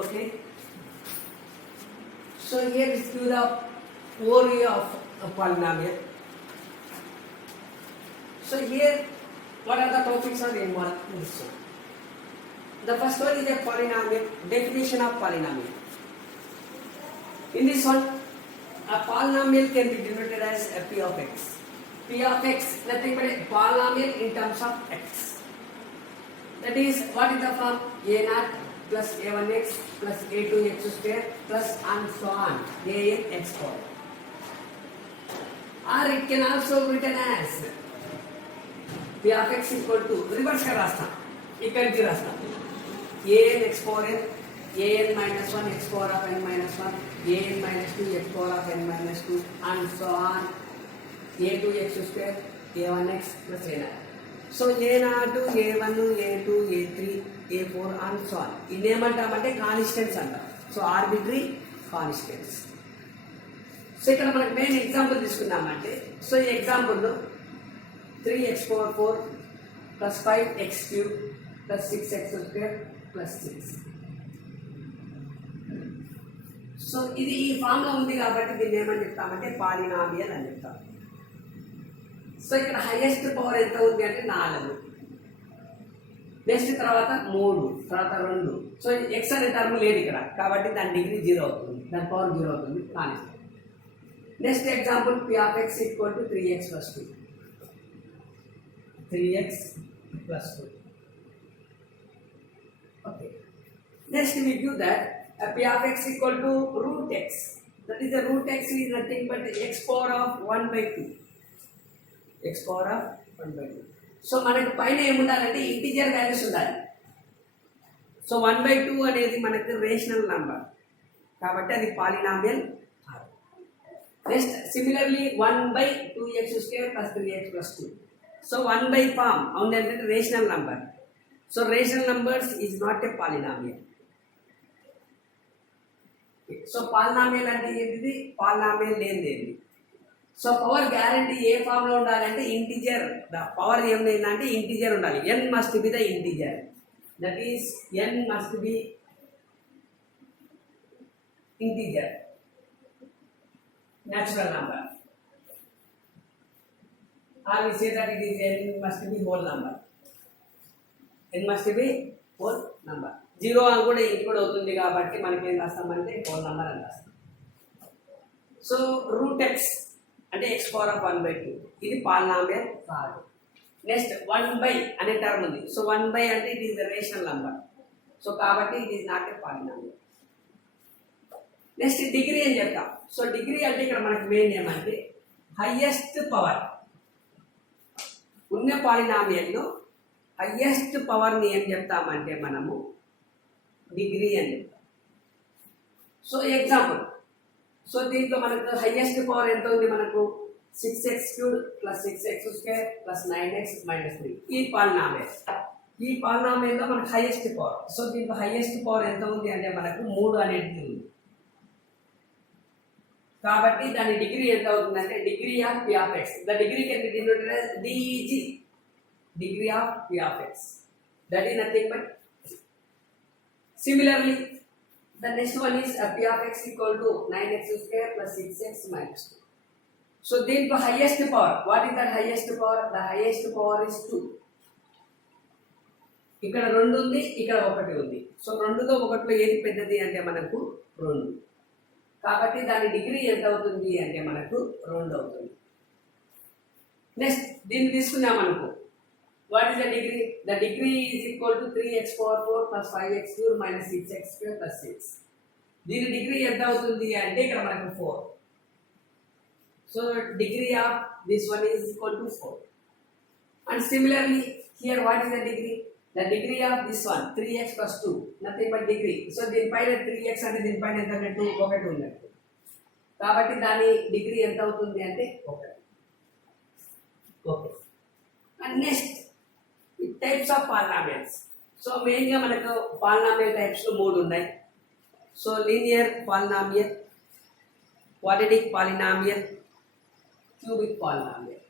Okay. So here is give the overview of a polynomial. So here, what are the topics are involved in this one? The first one is a polynomial, definition of polynomial. In this one, a polynomial can be denoted as a p of x. P of x, nothing but a polynomial in terms of x. That is, what is the form? A0 plus a1x plus a2x square plus and so on, an x power. Or it can also be written as p of x equal to, reverse का रास्ता, इकट्ठी रास्ता, an x power n, an minus 1 x power of n minus 1, an minus 2 x power of n minus 2, and so on, a2x square, a1x plus a0. So a0, a1, a2, a3, a4 and so on. In ఏమంటామంటే కాన్స్టెంట్స్ అంటాం. So arbitrary constants. So ఇక్కడ మనకి main example తీసుకున్నామంటే, సో ఈ ఎగ్జాంపుల్లో 3x power 4 plus 5x cube plus 6x square plus 6. సో ఇది ఈ ఫామ్ లో ఉంది కాబట్టి దీన్ని ఏమని చెప్తామంటే పాలినామియల్ అని చెప్తాం. సో ఇక్కడ హైయెస్ట్ పవర్ ఎంత ఉంది అంటే 4, నెక్స్ట్ తర్వాత 3, తర్వాత 2. సో ఎక్స్ అనే టర్మ్ లేదు ఇక్కడ కాబట్టి దాని డిగ్రీ 0 అవుతుంది, దాని పవర్ 0 అవుతుంది constant. Next example p of x equal to 3x plus 2. 3x plus 2. Okay. Next we give that p of x equal to root x. That is the root x is nothing but x power of 1 by 2. X power of 1 by 2. So మనకు పైన ఏముండాలంటే integer values ఉండాలి. సో 1 by 2 అనేది మనకు rational number కాబట్టి అది polynomial. Next similarly 1 by 2x square plus 3x plus 2. So 1 by form అవునంటే rational number. So rational numbers is not a polynomial. So polynomial అంటే ఏంటిది? పాలినామియల్ లేనిది. సో పవర్ గ్యారంటీ ఏ ఫామ్ లో ఉండాలంటే ఇంటిజర్. ద పవర్ ఏమైందంటే ఇంటిజర్ ఉండాలి. n must be the integer. That is n must be integer, natural number. Or we say that it is n must be whole number. n must be whole number. 0 అని కూడా ఇంక్లూడ్ అవుతుంది కాబట్టి మనకి ఏం రాస్తామంటే whole number అని రాస్తాం. So root x అంటే x పవర్ ఆఫ్ 1 by 2 ఇది పాలినామియల్ కాదు. నెక్స్ట్ 1 by అనే టర్మ్ ఉంది. సో 1 by అంటే it is the rational number. So కాబట్టి it is not a polynomial. Next degree అని చెప్తాం. సో డిగ్రీ అంటే ఇక్కడ మనకి మెయిన్ ఏమంటే హైయెస్ట్ పవర్ ఉన్న పాలినామియల్లో హైయెస్ట్ పవర్ని ఏం చెప్తామంటే మనము డిగ్రీ అని చెప్తాం. సో ఎగ్జాంపుల్, సో దీంట్లో మనకు హైయెస్ట్ పవర్ ఎంత ఉంది? మనకు 6x cubed plus 6x square plus 9x minus 3. ఈ పాలినామియల్లో మనకు హైయెస్ట్ పవర్. సో దీంట్లో హైయెస్ట్ పవర్ ఎంత ఉంది అంటే మనకు 3 అనేది ఉంది కాబట్టి దాని డిగ్రీ ఎంత అవుతుందంటే degree of p of x. The degree can be denoted as deg, degree of p of x. That is nothing but similarly the next one is p of x equal to 9x square plus 6x minus 2. So దీంట్లో highest power, what is that highest power? The highest power is 2. ఇక్కడ 2 ఉంది, ఇక్కడ 1 ఉంది. సో 2లో 1లో ఏది పెద్దది అంటే మనకు 2 కాబట్టి దాని డిగ్రీ ఎంత అవుతుంది అంటే మనకు 2 అవుతుంది. నెక్స్ట్ దీన్ని తీసుకున్నాం అనుకో, what is the degree? The degree is equal to 3x power 4 plus 5x cube minus 6x square plus 6. దీని డిగ్రీ ఎంత అవుతుంది అంటే ఇక్కడ మనకు 4. So degree of this one is equal to 4. And similarly here what is the degree? The degree of this one 3x plus 2 nothing but degree. So దీనిపైన 3x అంటే దీనిపైన ఎంత ఉన్నట్టు? 1 ఉన్నట్టు కాబట్టి దాని డిగ్రీ ఎంత అవుతుంది అంటే 1. Okay. And next types of polynomials. So మెయిన్గా మనకు పాలినామియల్ టైప్స్లో 3 ఉన్నాయి. So linear polynomial, quadratic polynomial, cubic polynomial.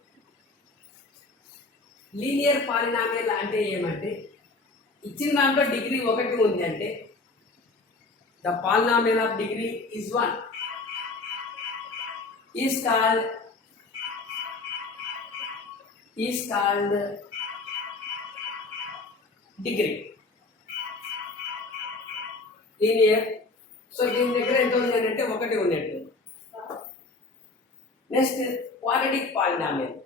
Linear polynomial అంటే ఏమంటే ఇచ్చిన దాంట్లో డిగ్రీ 1 ఉంది అంటే the polynomial of degree is 1 is called degree. Linear. So దీని దగ్గర ఎంత ఉంది అంటే ఒకటి ఉన్నట్టు. Next quadratic polynomial.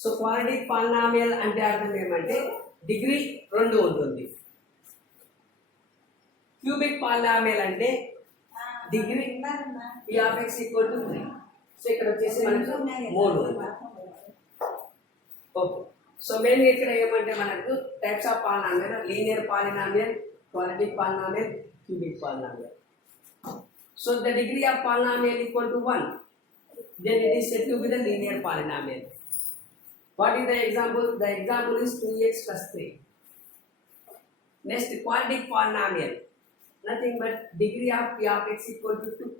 So quadratic polynomial అంటే అర్థం ఏమంటే డిగ్రీ 2 ఉంటుంది. క్యూబిక్ పాలినామియల్ అంటే degree p of x equal to 3. సో ఇక్కడ వచ్చేసి మనకు 3 ఉంది. ఓకే. సో మెయిన్ ఇక్కడ ఏమంటే మనకు types of polynomial, linear polynomial, quadratic polynomial, cubic polynomial. So the degree of polynomial equal to 1, then it is said to be the linear polynomial. What is the example? The example is 2x plus 3. Next, quadratic polynomial, nothing but degree of p of x equal to 2.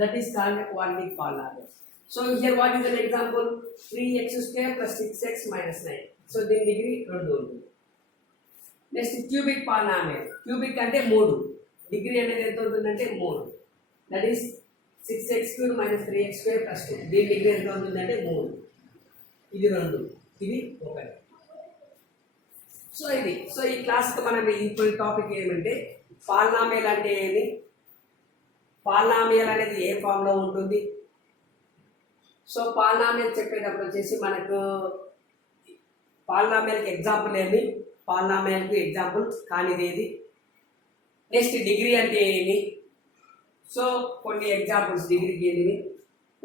That is called a quadratic polynomial. So here what is an example? 3x square plus 6x minus 9. So the degree 2. Next cubic polynomial. Cubic అంటే 3, డిగ్రీ అనేది ఎంత ఉంటుందంటే 3. That is 6x³ - 3x² + 2. దీని డిగ్రీ ఎంత ఉంటుందంటే 3. ఇది 2, ఇది 1. సో ఈ క్లాస్కి మనం ఇప్పుడు టాపిక్ ఏమంటే పాలినామియల్ అంటే ఏమి, పాలినామియల్ అనేది ఏ ఫామ్లో ఉంటుంది. సో పాలినామియల్ చెప్పేటప్పుడు వచ్చేసి మనకు పాలినామియల్కి ఎగ్జాంపుల్ ఏమి, పాలినామియల్కి ఎగ్జాంపుల్ కానిది ఏది, నెక్స్ట్ డిగ్రీ అంటే ఏమి. సో కొన్ని ఎగ్జాంపుల్స్ డిగ్రీకి ఏంటివి.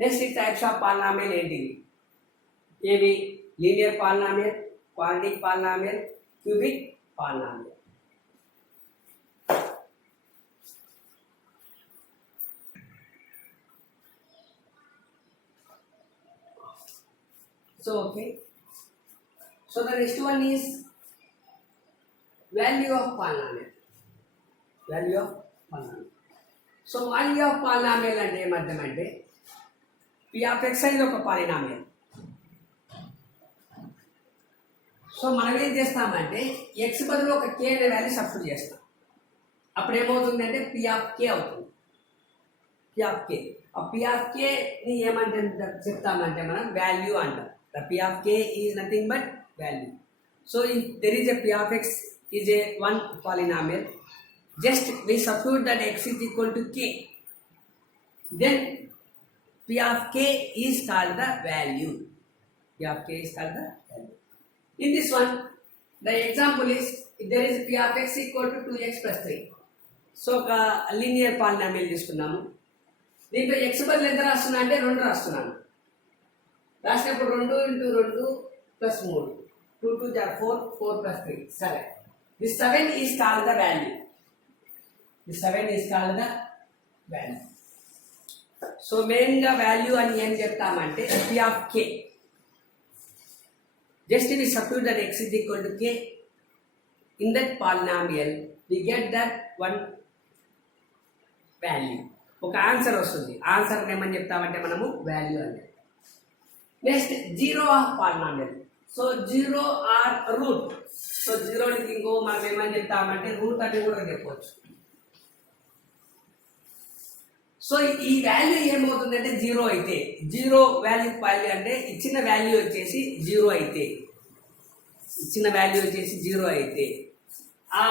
నెక్స్ట్ టైప్స్ ఆఫ్ పాలినామియల్ ఏంటివి ఏవి, linear polynomial, quadratic polynomial, cubic polynomial. So okay, so the next one is value of polynomial. Value of polynomial. So value of polynomial అంటే ఏమర్థమంటే p of x అనేది ఒక పాలినామియల్. సో మనం ఏం చేస్తామంటే x బదులు ఒక k అనే వాల్యూ సబ్స్టిట్యూట్ చేస్తాం. అప్పుడు ఏమవుతుందంటే p of k అవుతుంది. p of k. ఆ p of k ని ఏమంటే చెప్తామంటే మనం వాల్యూ అంటాం. The p of k is nothing but value. So if there is a p of x is a one polynomial, just we substitute that x is equal to k, then p of k is called the value. P of k is called the value. In this one, the example is if there is p of x equal to 2x plus 3. So ఒక linear polynomial తీసుకున్నాము. దీంట్లో x బదులు ఎంత రాస్తున్నా అంటే 2 రాస్తున్నాను. రాసినప్పుడు 2 × 2 + 3, 2 × 2 = 4, 4 + 3, 7. This 7 is called the value. This 7 is called the value. So main గా వాల్యూ అని ఏం చెప్తామంటే p of k. Just we substitute that x is equal to k in that polynomial, we get that one value. ఒక answer వస్తుంది. Answer ఏమని చెప్తామంటే మనము value అని. Next zero of polynomial. So zero or root. So జీరోకి ఇంకో మనం ఏమని చెప్తామంటే రూట్ అని కూడా చెప్పవచ్చు. సో ఈ వాల్యూ ఏమవుతుందంటే జీరో అయితే, జీరో వాల్యూ అంటే ఇచ్చిన వాల్యూ వచ్చేసి జీరో అయితే, ఆ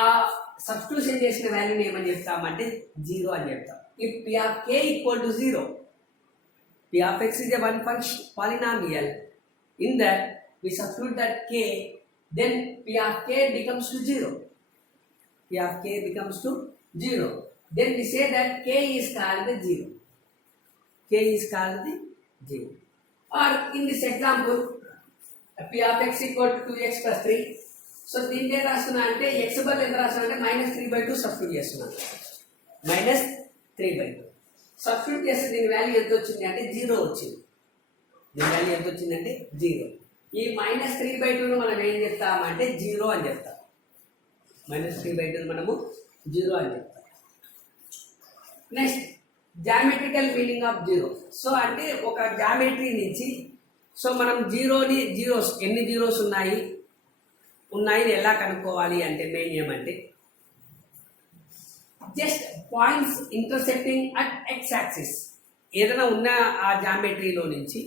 సబ్స్టిట్యూషన్ చేసిన వాల్యూని ఏమని చెప్తామంటే జీరో అని చెప్తాం. If p of k equal to 0, p of x is a one function polynomial, in that we substitute that k, then p of k becomes to 0. P of k becomes to 0. Then we say that k is called the 0. K is called the 0. Or in this example, p of x equal to 2x plus 3. So దీన్ని ఏం రాస్తున్నా అంటే x బదులు ఎంత రాస్తున్నా అంటే -3/2 సబ్స్టిట్యూట్ చేస్తున్నాను. -3/2 సబ్స్టిట్యూట్ చేస్తే దీని వాల్యూ ఎంత వచ్చింది అంటే 0 వచ్చింది. దీని వాల్యూ ఎంత వచ్చిందంటే 0. ఈ -3/2 మనం ఏం చెప్తామంటే 0 అని చెప్తాం. -3/2 మనము 0 అని చెప్తాం. Next geometrical meaning of 0. సో అంటే ఒక జామెట్రీ నుంచి సో మనం జీరోస్ ఎన్ని జీరోస్ ఉన్నాయని ఎలా కనుక్కోవాలి అంటే మెయిన్ ఏమంటే just points intersecting at x axis. ఏదైనా ఉన్న ఆ జామెట్రీలో నుంచి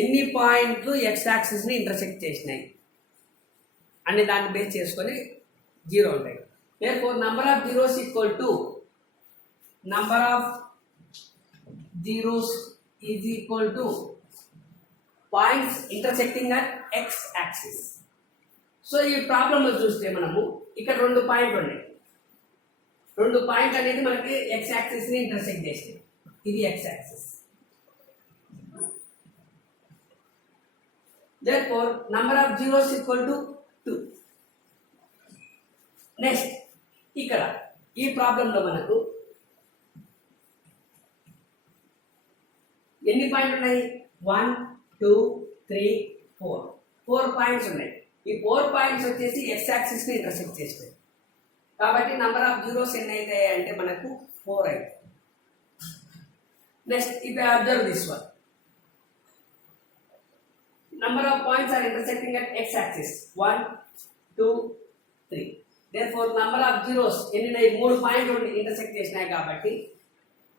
ఎన్ని పాయింట్లు ఎక్స్ యాక్సిస్ని ఇంటర్సెక్ట్ చేసినాయి అనే దాన్ని బేస్ చేసుకొని జీరో ఉంటాయి. therefore number of zeros equal to number of zeros is equal to points intersecting at x axis. So ఈ ప్రాబ్లంలో చూస్తే మనము ఇక్కడ 2 పాయింట్లు ఉన్నాయి. 2 పాయింట్ అనేది మనకి ఎక్స్ యాక్సిస్ ని ఇంటర్సెక్ట్ చేస్తుంది. ఇది X axis. therefore number of zeros equal to 2. నెక్స్ట్ ఇక్కడ ఈ ప్రాబ్లంలో మనకు ఎన్ని పాయింట్లు ఉన్నాయి? 1 2 3 4 పాయింట్స్ ఉన్నాయి. ఈ 4 పాయింట్స్ వచ్చేసి ఎక్స్ యాక్సిస్ ని ఇంటర్సెక్ట్ చేస్తాయి. కాబట్టి నంబర్ ఆఫ్ జీరోస్ ఎన్ని అవుతాయి అంటే మనకు 4 అవుతాయి. Next if I observe this one, number of points are intersecting at x axis 1 2 3. therefore number of zeros ఎన్ని 3 పాయింట్లు ఇంటర్సెక్ట్ చేసినాయి కాబట్టి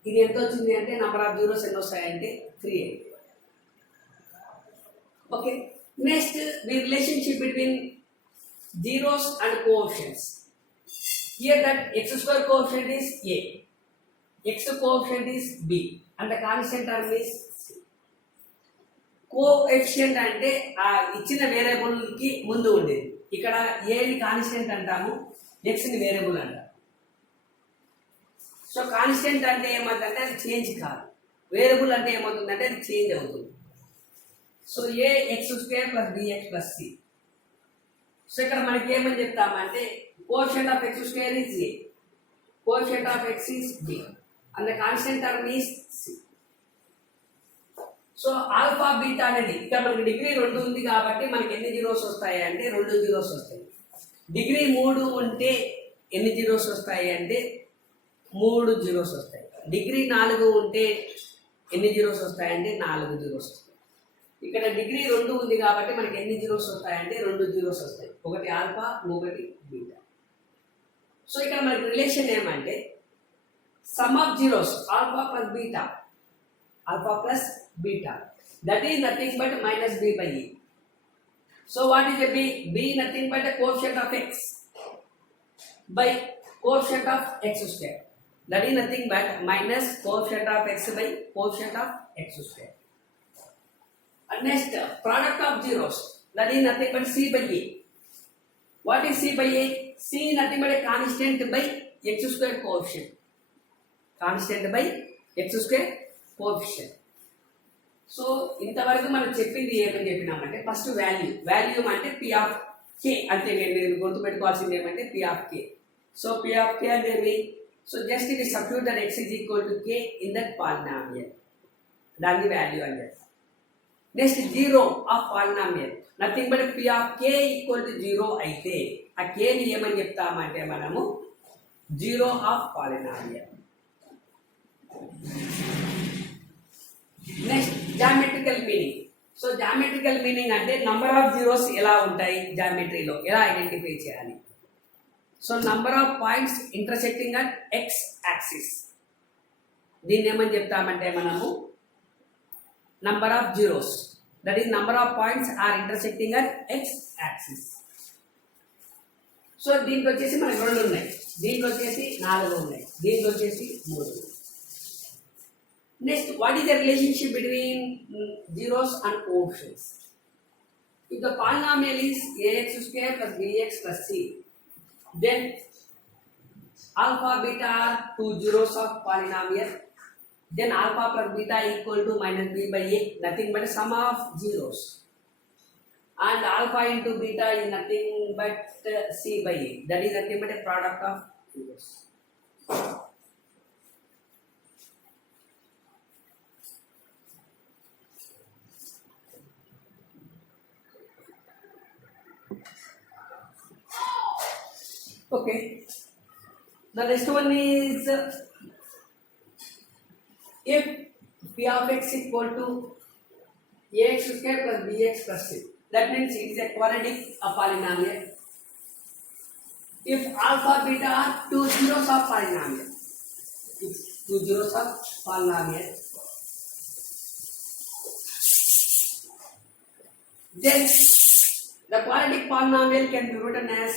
ఇది ఎంత వచ్చింది అంటే నంబర్ ఆఫ్ జీరోస్ ఎన్ని వస్తాయంటే 3 అయింది. Okay, next the relationship between zeros and coefficients. Here that x square coefficient is a, x coefficient is b and the constant term is c. Coefficient అంటే ఆ ఇచ్చిన వేరియబుల్ కి ముందు ఉండేది. ఇక్కడ ఏ ని కాన్స్టెంట్ అంటాము, x ని వేరియబుల్ అంటాము. సో కాన్స్టెంట్ అంటే ఏమవుతుందంటే అది చేంజ్ కాదు, వేరియబుల్ అంటే ఏమవుతుందంటే అది చేంజ్ అవుతుంది. So a x square plus b x plus c. So ఇక్కడ మనకి ఏమని చెప్తామంటే coefficient of x square is a, coefficient of x is b and the constant term is c. So alpha beta అనేది ఇక్కడ మనకి డిగ్రీ 2 ఉంది కాబట్టి మనకి ఎన్ని జీరోస్ వస్తాయి అంటే 2 జీరోస్ వస్తాయి. డిగ్రీ 3 ఉంటే ఎన్ని జీరోస్ వస్తాయి అంటే 3 జీరోస్ వస్తాయి. డిగ్రీ 4 ఉంటే ఎన్ని జీరోస్ వస్తాయి అంటే 4 జీరోస్ వస్తాయి. ఇక్కడ డిగ్రీ 2 ఉంది కాబట్టి మనకి ఎన్ని జీరోస్ వస్తాయంటే 2 జీరోస్ వస్తాయి. ఒకటి ఆల్ఫా, ఒకటి బీటా. సో ఇక్కడ మనకి రిలేషన్ ఏమంటే some of zeros alpha plus beta, alpha plus beta, that is nothing but minus b by e. So what is a b? B nothing but a coefficient of x by coefficient of x square, that is nothing but minus coefficient of x by coefficient of x square. And next product of zeros, that is nothing but c by a. What is c by a? C nothing but a constant by x square coefficient, constant by x square coefficient. So ఇంతవరకు మనం చెప్పింది ఏమని చెప్పినామంటే first volume అంటే p of k అంటే మీరు గుర్తుపెట్టుకోవాల్సింది ఏమంటే p of k. So p of k అనేది సో జస్ట్ ఇది substitute that x is equal to k in that polynomial, దాని వాల్యూ అని చెప్తాం. Next zero of polynomial nothing but p of k equal to 0 అయితే ఆ కేని ఏమని చెప్తామంటే మనము zero of polynomial. Next geometrical meaning. So geometrical meaning అంటే నంబర్ ఆఫ్ జీరోస్ ఎలా ఉంటాయి జామెట్రీలో ఎలా ఐడెంటిఫై చేయాలి. So number of points intersecting at x axis, దీన్ని ఏమని చెప్తామంటే మనము number of zeros, that is number of points are intersecting at x axis. So దీంట్లో వచ్చేసి మనకు 2 ఉన్నాయి, దీంట్లో వచ్చేసి 4 ఉన్నాయి, దీంట్లో వచ్చేసి 3. Next, what is the relationship between zeros and coefficients? If the polynomial is ax square plus bx plus c, then alpha beta are 2 zeros of polynomial. Then alpha plus beta equal to minus b by a, nothing but a sum of zeros. And alpha into beta is nothing but c by a, that is nothing but a product of zeros. Okay, the next one is if p of x equal to ax square plus bx plus c, that means it is a quadratic polynomial. if alpha beta are two zeros of polynomial, if two zeros of polynomial, then the quadratic polynomial can be written as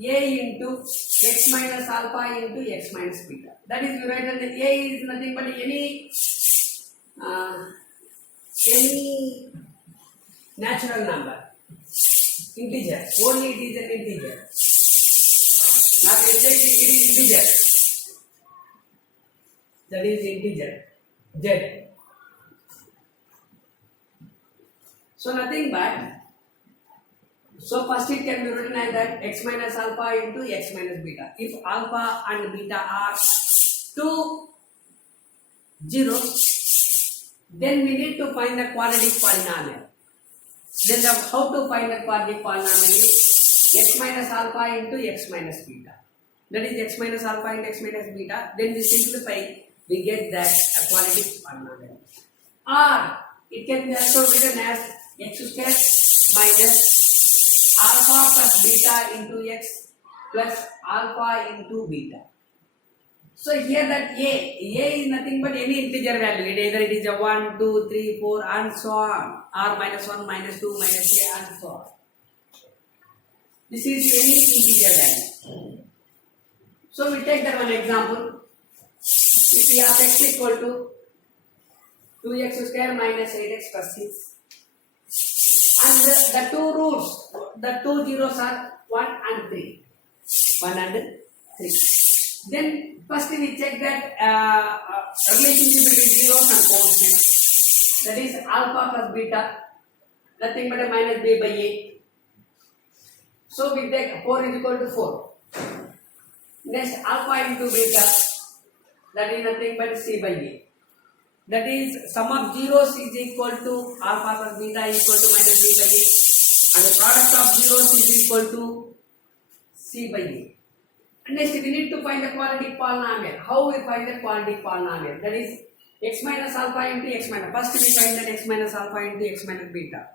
a into x minus alpha into x minus beta. That is, you write that a is nothing but any natural number, integer. Only it is an integer. Not exactly, it is integer. That is integer z. So nothing but, so first it can be written as that x minus alpha into x minus beta. If alpha and beta are two zeros, then we need to find the quadratic polynomial. Then how to find the quadratic polynomial is x minus alpha into x minus beta. That is x minus alpha into x minus beta. Then we simplify, we get that quadratic polynomial. Or it can be also written as x square minus alpha plus beta into x plus alpha into beta. So here that a is nothing but any integer value. Either it is a 1, 2, 3, 4 and so on, or minus 1, minus 2, minus 3 and so on. This is any integer value. So we take that one example. If we have x equal to 2x square minus 8x plus 6, and the two roots, the two zeros are 1 and 3. 1 and 3. Then first we check that relationship between zeros and constants. That is alpha plus beta, nothing but a minus b by a. So we take 4 is equal to 4. Next alpha into beta, that is nothing but c by a. That is sum of zeros is equal to alpha plus beta is equal to minus b by a, and the product of zeros is equal to c by a. And next we need to find the quadratic polynomial. How we find the quadratic polynomial? That is x minus alpha into x minus. First we find that x minus alpha into x minus beta.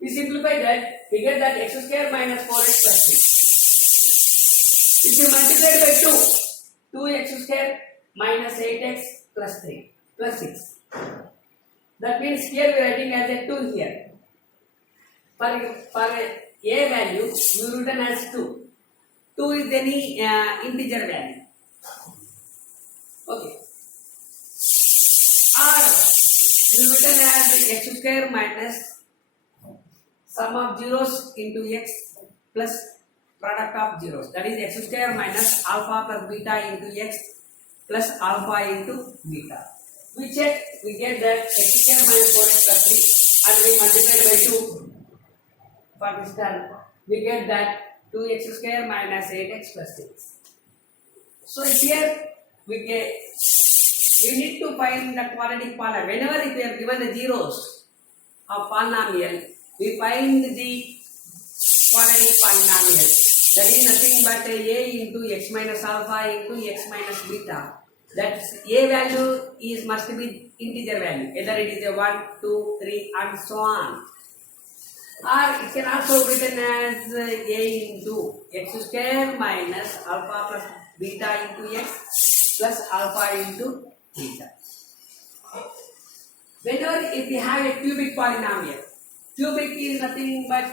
We simplify that, we get that x square minus 4x plus 6. If you multiply by 2, 2x square minus 8x plus 3 plus 6. That means here we are writing as a 2 here. For a value, we written as 2. 2 is any integer value. Okay. Or we written as x square minus sum of zeros into x plus product of zeros. That is x square minus alpha plus beta into x plus alpha into beta. We check, we get that x square minus 4x plus 3 and we multiply by 2 for this term. We get that 2x square minus 8x plus 6. So here we need to find the quadratic polynomial. Whenever if we are given the zeros of polynomial, we find the quadratic polynomial. That is nothing but a into x minus alpha into x minus beta. That a value is must be integer value. Either it is a 1, 2, 3 and so on. Or it can also be written as a into x square minus alpha plus beta into x plus alpha into beta. Whenever if we have a cubic polynomial, cubic is nothing but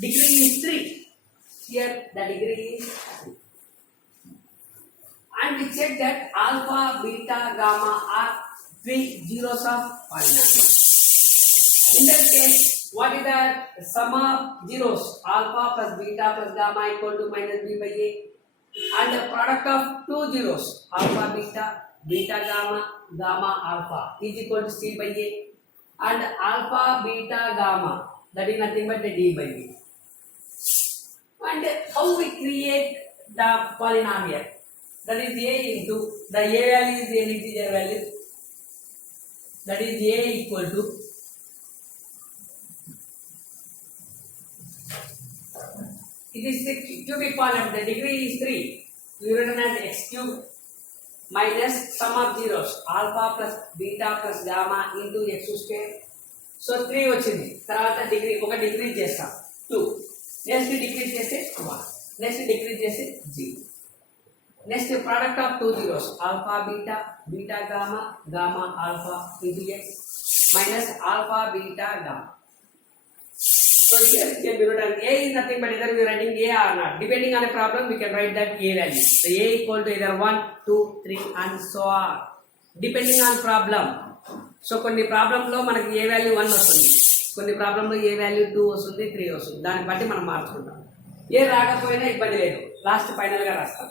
degree is 3. Here the degree is 3. And we check that alpha, beta, gamma are 3 zeros of polynomial. In that case, what is the sum of zeros? Alpha plus beta plus gamma equal to minus b by a. And the product of two zeros, alpha, beta, beta, gamma, gamma, alpha is equal to c by a. And alpha, beta, gamma, that is nothing but the d by a. And how we create the polynomial? That is a into, the a value is an integer value. That is a equal to it is the cubic polynomial. The degree is 3. We written as x cube minus sum of zeros alpha plus beta plus gamma into x square. So 3 వచ్చింది. తర్వాత డిగ్రీ ఒక డిగ్రీ చేస్తాం 2. Next decrease చేస్తే 1, next decrease చేస్తే 0. Next product of 2 zeros alpha beta beta gamma gamma alpha into X minus alpha beta gamma. So here we can be written a is nothing but either we are writing a or not. Depending on a problem, we can write that a value. So a equal to either 1, 2, 3 and so on. Depending on problem. So కొన్ని ప్రాబ్లం లో మనకి ఏ వాల్యూ 1 వస్తుంది, కొన్ని ప్రాబ్లం లో ఏ వాల్యూ 2 వస్తుంది, 3 వస్తుంది. దాన్ని బట్టి మనం మార్చుకుంటాం. ఏ రాకపోయినా ఇబ్బంది లేదు, లాస్ట్ ఫైనల్ గా రాస్తాం.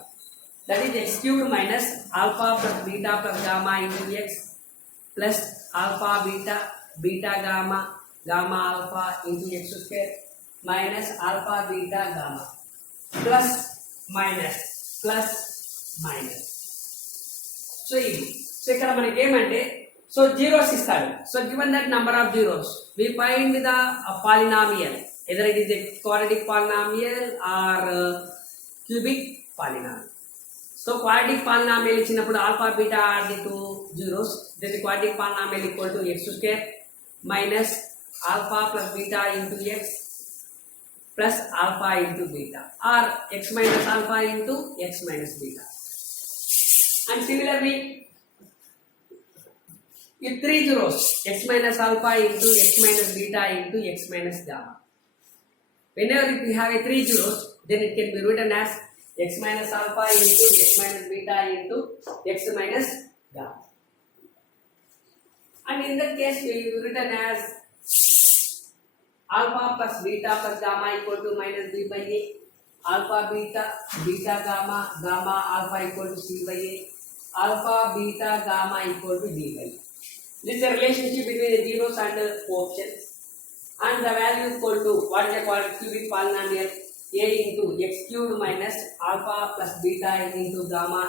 That is x cubed minus alpha plus beta plus gamma into X plus alpha beta beta gamma gamma alpha into x square minus alpha beta gamma plus minus. So ఇక్కడ మనకి ఏమంటే so zeros ఇస్తాడు. So given that number of zeros we find the polynomial either it is a quadratic polynomial or cubic polynomial. So quadratic polynomial ఇచ్చినప్పుడు alpha beta are the two zeros, then the quadratic polynomial equal to x square minus alpha plus beta into x plus alpha into beta or x minus alpha into x minus beta. And similarly, if 3 zeros x minus alpha into x minus beta into x minus gamma. Whenever if we have a 3 zeros, then it can be written as x minus alpha into x minus beta into x minus gamma. And in that case, we will written as alpha plus beta plus gamma equal to minus b by a, alpha beta beta gamma gamma alpha equal to c by a, alpha beta gamma equal to d by a. This is a relationship between the zeros and the coefficients, and the value equal to what is called cubic polynomial a into x cubed minus alpha plus beta into gamma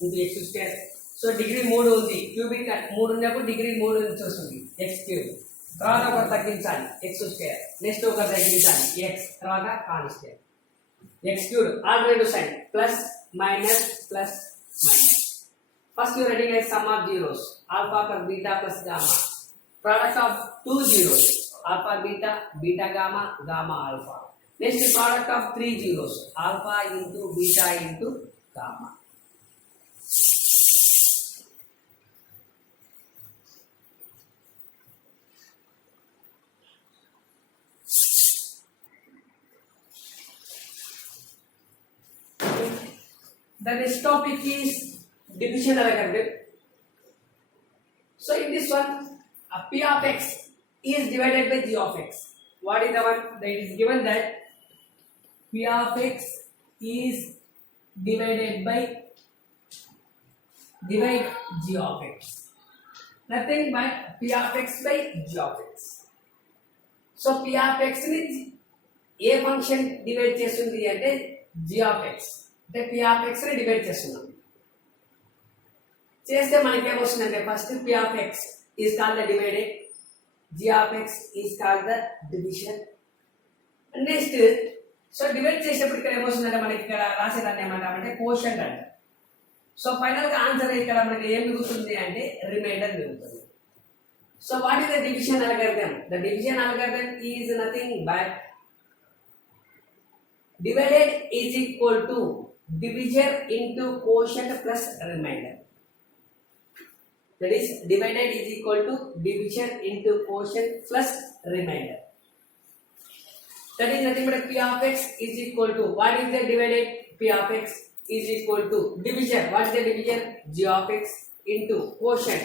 into x square. So degree 3 ఉంది, cubic 3 ఉన్నప్పుడు degree 3 నుంచి వస్తుంది x cube. తర్వాత ఒకటి తగ్గించాలి X square, next ఒకటి తగ్గించాలి x, తర్వాత constant x cube all to sign plus minus. First you writing as sum of zeros alpha plus beta plus gamma, product of 2 zeros alpha beta beta gamma gamma alpha. Next product of 3 zeros alpha into beta into gamma. The next topic is division algorithm. So in this one, p of x is divided by g of x. What is the one? That is given that p of x is divided by g of x. Nothing but p of x by g of x. So p of x ni A function divide చేస్తుంది అంటే g of x. అంటే p of x ని డివైడ్ చేస్తున్నాం. చేస్తే మనకి ఏమొస్తుందంటే first p of x is called the divided, g of x is called the division. Next so divide చేసేప్పుడు ఇక్కడ ఏమొస్తుందంటే మనకి ఇక్కడ రాసేదాన్ని ఏమంటామంటే కోషంట్ అంట. సో ఫైనల్ గా ఆన్సర్ ఇక్కడ మనకి ఏం మిగులుతుంది అంటే రిమైండర్ మిగులుతుంది. So what is the division algorithm? The division algorithm is nothing but divided is equal to divisor into quotient plus remainder. That is divided is equal to division into quotient plus remainder. That is nothing but p of x is equal to what is the divided? P of x is equal to divisor. What is the divisor? G of x into quotient.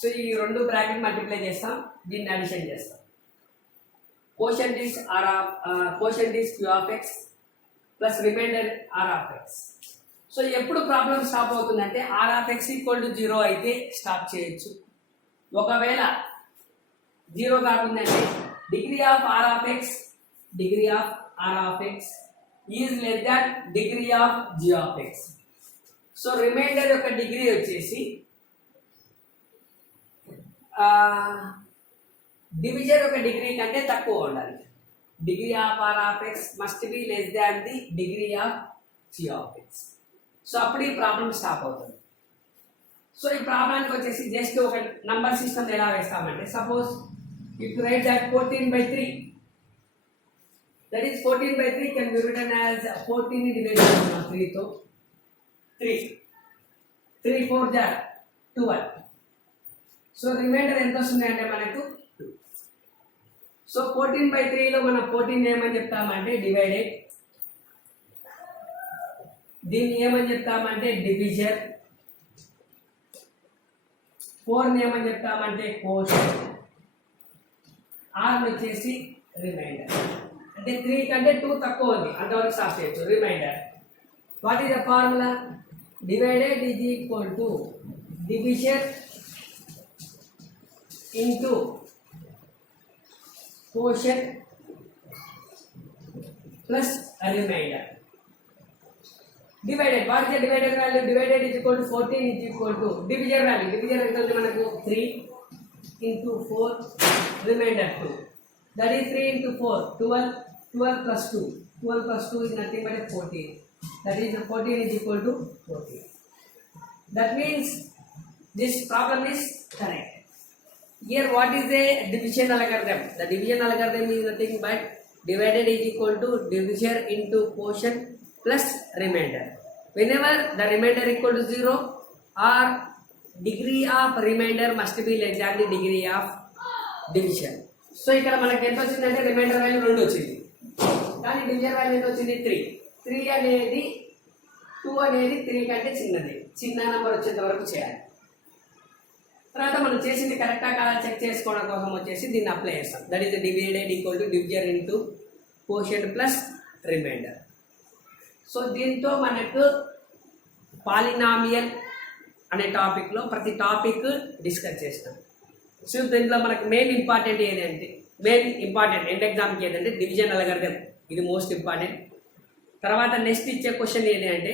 So ఈ రెండు bracket multiply చేస్తాం, దీన్ని అడిషన్ చేస్తాం. Quotient is q of x plus remainder r of x. So ఎప్పుడు problem stop అవుతుందంటే r of x equal to 0 అయితే స్టాప్ చేయొచ్చు. ఒకవేళ 0 కాకుందంటే degree of r of x is less than degree of g of x. So remainder యొక్క degree వచ్చేసి division ఒక degree కంటే తక్కువ ఉండాలి. Degree of r of x must be less than the degree of g of x. So అప్పుడు ఈ problem stop అవుతుంది. సో ఈ ప్రాబ్లానికి వచ్చేసి జస్ట్ ఒక నంబర్ సిస్టమ్ ఎలా వేస్తామంటే suppose if write that 14/3 That is 14/3 can be written as 14 divided by 3 to 3. 3 4 jar 12. So remainder ఎంత వస్తుంది అంటే మనకు 2. సో 14/3 లో మనం 14 ఏమని చెప్తామంటే డివైడెడ్, దీన్ని ఏమని చెప్తామంటే డివిజన్, 4 ఏమని చెప్తామంటే కోషన్, ఆర్ వచ్చేసి రిమైండర్. అంటే 3 కంటే 2 తక్కువ ఉంది అంతవరకు స్టాప్ చేయొచ్చు. Remainder what is the formula? Divided is equal to division into quotient plus a remainder. Divided, what is the divided value? Divided is equal to 14 is equal to division value. Division ఎంత ఉంది మనకు 3 into 4 remainder 2. That is 3 into 4 12. 12 plus 2. 12 plus 2 is nothing but 14. That is 14 is equal to 14. That means this problem is correct. Here what is the division algorithm? The division algorithm is nothing but divided is equal to division into quotient plus remainder. Whenever the remainder equal to 0 or degree of remainder must be less than the degree of division. So ఇక్కడ మనకి ఎంత వచ్చిందంటే reminder value 2 వచ్చింది, కానీ division value ఎంత వచ్చింది 3. 3 అనేది 2 అనేది 3 కంటే చిన్నది. చిన్న నెంబర్ వచ్చేంత వరకు చేయాలి. తర్వాత మనం చేసింది కరెక్టా కాదా చెక్ చేసుకోవడం కోసం వచ్చేసి దీన్ని అప్లై చేస్తాం. That is divided equal to division into quotient plus remainder. So దీంతో మనకు పాలినామియల్ అనే టాపిక్లో ప్రతి టాపిక్ డిస్కస్ చేస్తాం. సో దీంట్లో మనకు మెయిన్ ఇంపార్టెంట్ ఎండ్ ఎగ్జామ్కి ఏదంటే డివిజన్ అల్గారిథం, ఇది మోస్ట్ ఇంపార్టెంట్. తర్వాత నెక్స్ట్ ఇచ్చే క్వశ్చన్ ఏంటి అంటే,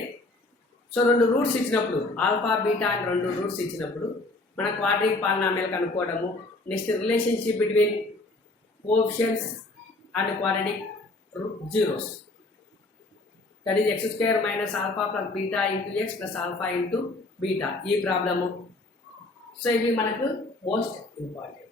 సో 2 రూట్స్ ఇచ్చినప్పుడు ఆల్ఫా బీటా అని 2 రూట్స్ ఇచ్చినప్పుడు మన క్వాడ్రిక్ పాలినామియల్ కనుక్కోవడము. Next relationship between coefficients and quadratic zeros, that is x² - alpha plus beta into x plus alpha into beta, ఈ ప్రాబ్లము. సో ఇవి మనకు మోస్ట్ ఇంపార్టెంట్.